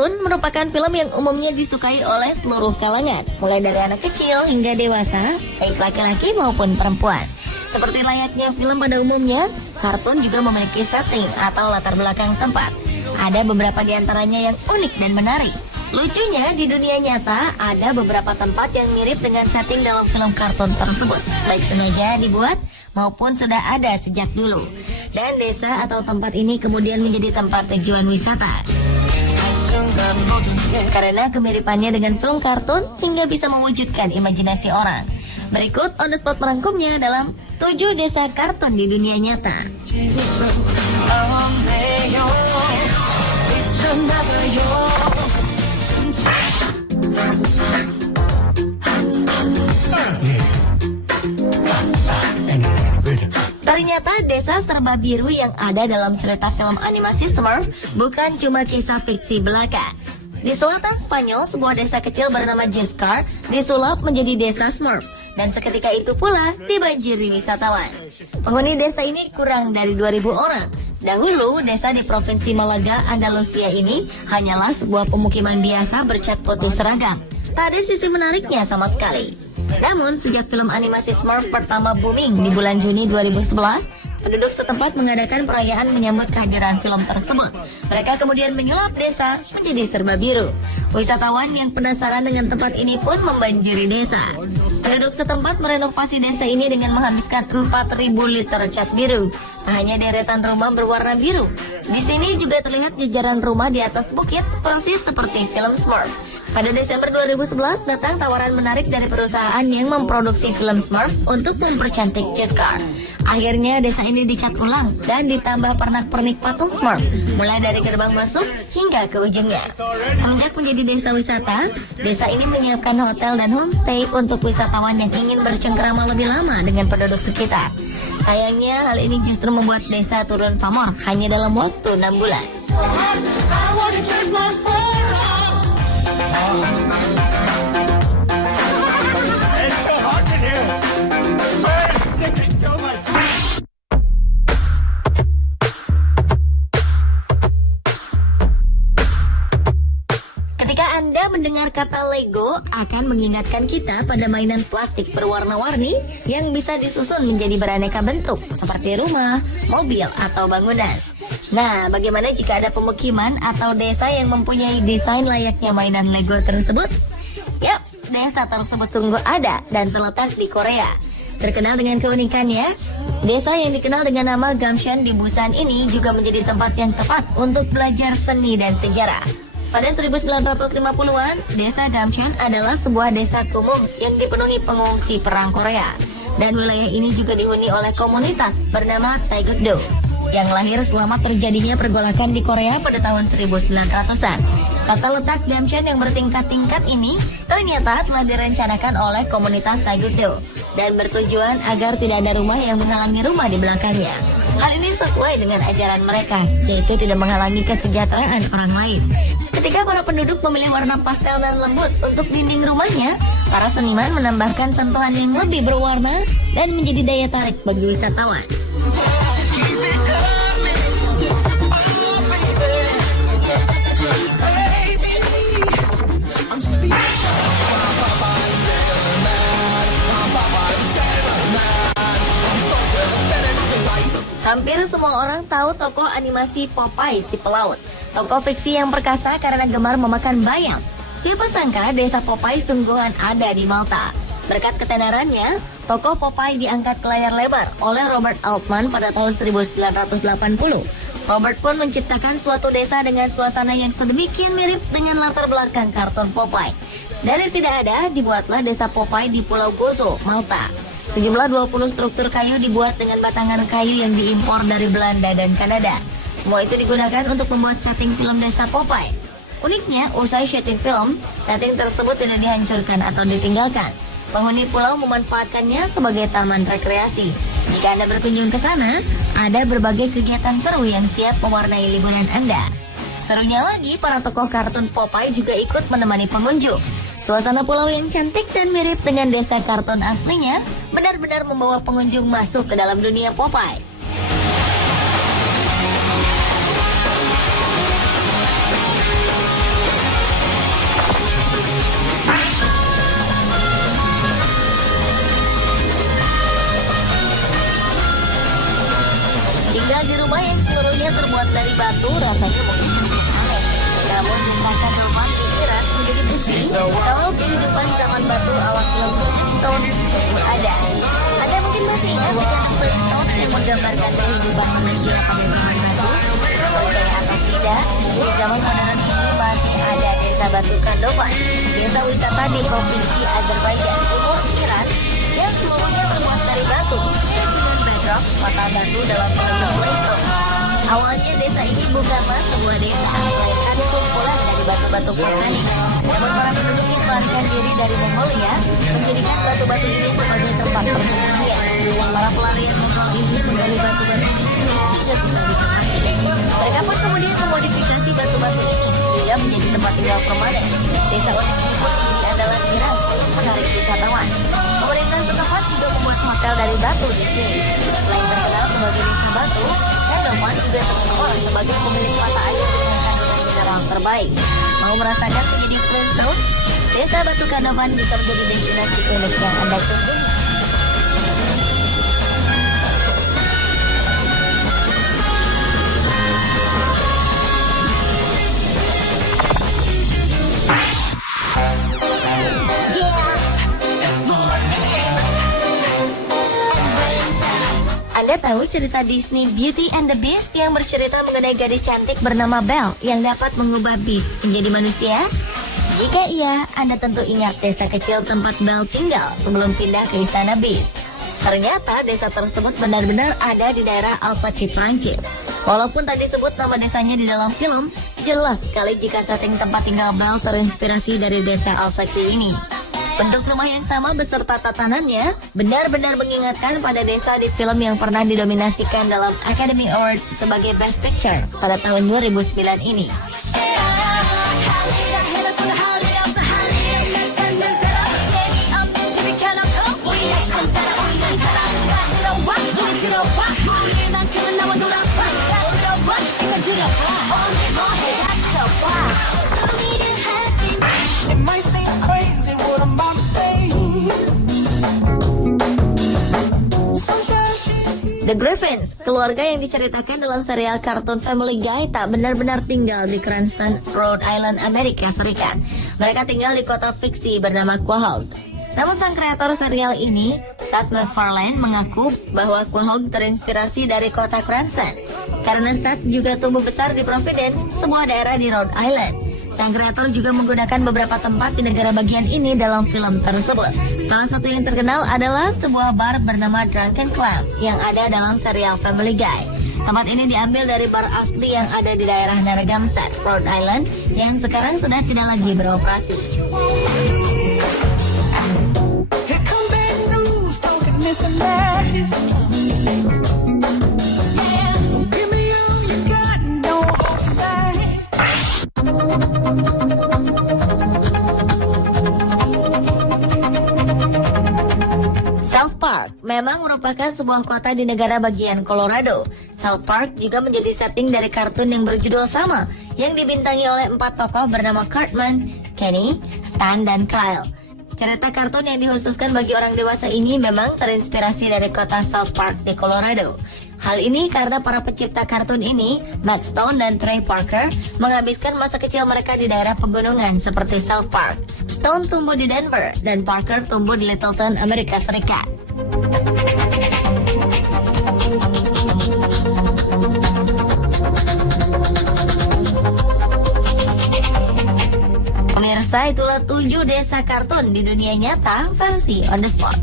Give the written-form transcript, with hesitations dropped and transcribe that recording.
Kartun merupakan film yang umumnya disukai oleh seluruh kalangan, mulai dari anak kecil hingga dewasa, baik laki-laki maupun perempuan. Seperti layaknya film pada umumnya, kartun juga memiliki setting atau latar belakang tempat. Ada beberapa di antaranya yang unik dan menarik. Lucunya, di dunia nyata ada beberapa tempat yang mirip dengan setting dalam film kartun tersebut, baik sengaja dibuat maupun sudah ada sejak dulu. Dan desa atau tempat ini kemudian menjadi tempat tujuan wisata. Karena kemiripannya dengan film kartun hingga bisa mewujudkan imajinasi orang. Berikut on the spot merangkumnya dalam 7 desa kartun di dunia nyata. Ternyata desa serba biru yang ada dalam cerita film animasi Smurf bukan cuma kisah fiksi belaka. Di selatan Spanyol, sebuah desa kecil bernama Giscard disulap menjadi desa Smurf. Dan seketika itu pula dibanjiri wisatawan. Penghuni desa ini kurang dari 2.000 orang. Dahulu, desa di Provinsi Malaga, Andalusia ini hanyalah sebuah pemukiman biasa bercat putih seragam. Tak ada sisi menariknya sama sekali. Namun, sejak film animasi Smurf pertama booming di bulan Juni 2011, penduduk setempat mengadakan perayaan menyambut kehadiran film tersebut. Mereka kemudian menyulap desa menjadi serba biru. Wisatawan yang penasaran dengan tempat ini pun membanjiri desa. Penduduk setempat merenovasi desa ini dengan menghabiskan 4.000 liter cat biru. Tak hanya deretan rumah berwarna biru, di sini juga terlihat jajaran rumah di atas bukit persis seperti film Smurf. Pada Desember 2011 datang tawaran menarik dari perusahaan yang memproduksi film Smurf untuk mempercantik Giscard. Akhirnya desa ini dicat ulang dan ditambah pernak-pernik patung Smurf, mulai dari gerbang masuk hingga ke ujungnya. Semenjak menjadi desa wisata, desa ini menyiapkan hotel dan homestay untuk wisatawan yang ingin bercengkrama lebih lama dengan penduduk sekitar. Sayangnya hal ini justru membuat desa turun pamor hanya dalam waktu 6 bulan. Ketika Anda mendengar kata Lego, akan mengingatkan kita pada mainan plastik berwarna-warni yang bisa disusun menjadi beraneka bentuk, seperti rumah, mobil, atau bangunan. Nah, bagaimana jika ada pemukiman atau desa yang mempunyai desain layaknya mainan Lego tersebut? Yap, desa tersebut sungguh ada dan terletak di Korea. Terkenal dengan keunikannya, desa yang dikenal dengan nama Gamcheon di Busan ini juga menjadi tempat yang tepat untuk belajar seni dan sejarah. Pada 1950-an, desa Gamcheon adalah sebuah desa kumuh yang dipenuhi pengungsi perang Korea. Dan wilayah ini juga dihuni oleh komunitas bernama Taekwondo, yang lahir selama terjadinya pergolakan di Korea pada tahun 1900-an. Tata letak Gamcheon yang bertingkat-tingkat ini ternyata telah direncanakan oleh komunitas Taekwondo dan bertujuan agar tidak ada rumah yang menghalangi rumah di belakangnya. Hal ini sesuai dengan ajaran mereka, yaitu tidak menghalangi kesejahteraan orang lain. Ketika para penduduk memilih warna pastel dan lembut untuk dinding rumahnya, para seniman menambahkan sentuhan yang lebih berwarna dan menjadi daya tarik bagi wisatawan. Hampir semua orang tahu tokoh animasi Popeye si pelaut, tokoh fiksi yang perkasa karena gemar memakan bayam. Siapa sangka desa Popeye sungguhan ada di Malta. Berkat ketenarannya, tokoh Popeye diangkat ke layar lebar oleh Robert Altman pada tahun 1980. Robert pun menciptakan suatu desa dengan suasana yang sedemikian mirip dengan latar belakang kartun Popeye. Dari tidak ada, dibuatlah desa Popeye di Pulau Gozo, Malta. Sejumlah 20 struktur kayu dibuat dengan batangan kayu yang diimpor dari Belanda dan Kanada. Semua itu digunakan untuk membuat setting film desa Popeye. Uniknya, usai syuting film, setting tersebut tidak dihancurkan atau ditinggalkan. Penghuni pulau memanfaatkannya sebagai taman rekreasi. Jika Anda berkunjung ke sana, ada berbagai kegiatan seru yang siap mewarnai liburan Anda. Serunya lagi, para tokoh kartun Popeye juga ikut menemani pengunjung. Suasana pulau yang cantik dan mirip dengan desa kartun aslinya benar-benar membawa pengunjung masuk ke dalam dunia Popeye. Rumah yang seluruhnya terbuat dari batu rasanya mungkin sedikit aneh. Namun desa Kadovan di Iran menjadi bukti kalau kehidupan zaman batu ala film Flintstone masih ada. Anda mungkin masih ingat dengan Flintstone yang menggambarkan kehidupan manusia pada zaman batu? Percaya atau tidak, di zaman modern ini masih ada desa batu Kadovan, desa wisata di provinsi Azerbaijan Timur Iran yang seluruhnya terbuat dari batu dan dengan bedrock mata batu dalam film Flintstone. Awalnya desa ini bukanlah sebuah desa, melainkan kumpulan dari batu-batu vulkanik. Namun para penduduk yang melarikan diri dari Mongolia menjadikan batu-batu ini sebagai tempat persembunyian. Para pelarian Mongol ini menggali batu-batu di sini tidak bisa ditempati. Mereka pun kemudian memodifikasi batu-batu ini hingga menjadi tempat tinggal permanen. Desa unik ini pun menjadi andalan Iran untuk menarik wisatawan. Pemerintah setempat juga membuat hotel dari batu di sini. Selain terkenal sebagai desa batu, Kadovan juga terkenal sebagai pemilik mata air dengan kandungan mineral terbaik. Mau merasakan menjadi Flintstone? Desa Batu Kadovan bisa menjadi destinasi unik yang Anda kunjungi. Anda tahu cerita Disney Beauty and the Beast yang bercerita mengenai gadis cantik bernama Belle yang dapat mengubah Beast menjadi manusia? Jika iya, Anda tentu ingat desa kecil tempat Belle tinggal sebelum pindah ke istana Beast. Ternyata desa tersebut benar-benar ada di daerah Alsace, Prancis. Walaupun tak disebut nama desanya di dalam film, jelas sekali jika setting tempat tinggal Belle terinspirasi dari desa Alsace ini. Bentuk rumah yang sama beserta tatanannya benar-benar mengingatkan pada desa di film yang pernah didominasikan dalam Academy Award sebagai Best Picture pada tahun 2009 ini. The Griffins, keluarga yang diceritakan dalam serial kartun Family Guy tak benar-benar tinggal di Cranston, Rhode Island, Amerika Serikat. Mereka tinggal di kota fiksi bernama Quahog. Namun sang kreator serial ini, Seth MacFarlane, mengaku bahwa Quahog terinspirasi dari kota Cranston. Karena Seth juga tumbuh besar di Providence, sebuah daerah di Rhode Island. Sang kreator juga menggunakan beberapa tempat di negara bagian ini dalam film tersebut. Salah satu yang terkenal adalah sebuah bar bernama Drunken Club yang ada dalam serial Family Guy. Tempat ini diambil dari bar asli yang ada di daerah Narragansett, Rhode Island, yang sekarang sudah tidak lagi beroperasi. South Park memang merupakan sebuah kota di negara bagian Colorado. South Park juga menjadi setting dari kartun yang berjudul sama, yang dibintangi oleh 4 tokoh bernama Cartman, Kenny, Stan, dan Kyle. Cerita kartun yang dikhususkan bagi orang dewasa ini memang terinspirasi dari kota South Park di Colorado. Hal ini karena para pencipta kartun ini, Matt Stone dan Trey Parker, menghabiskan masa kecil mereka di daerah pegunungan seperti South Park. Stone tumbuh di Denver dan Parker tumbuh di Littleton, Amerika Serikat. Pemirsa, itulah 7 desa kartun di dunia nyata versi on the spot.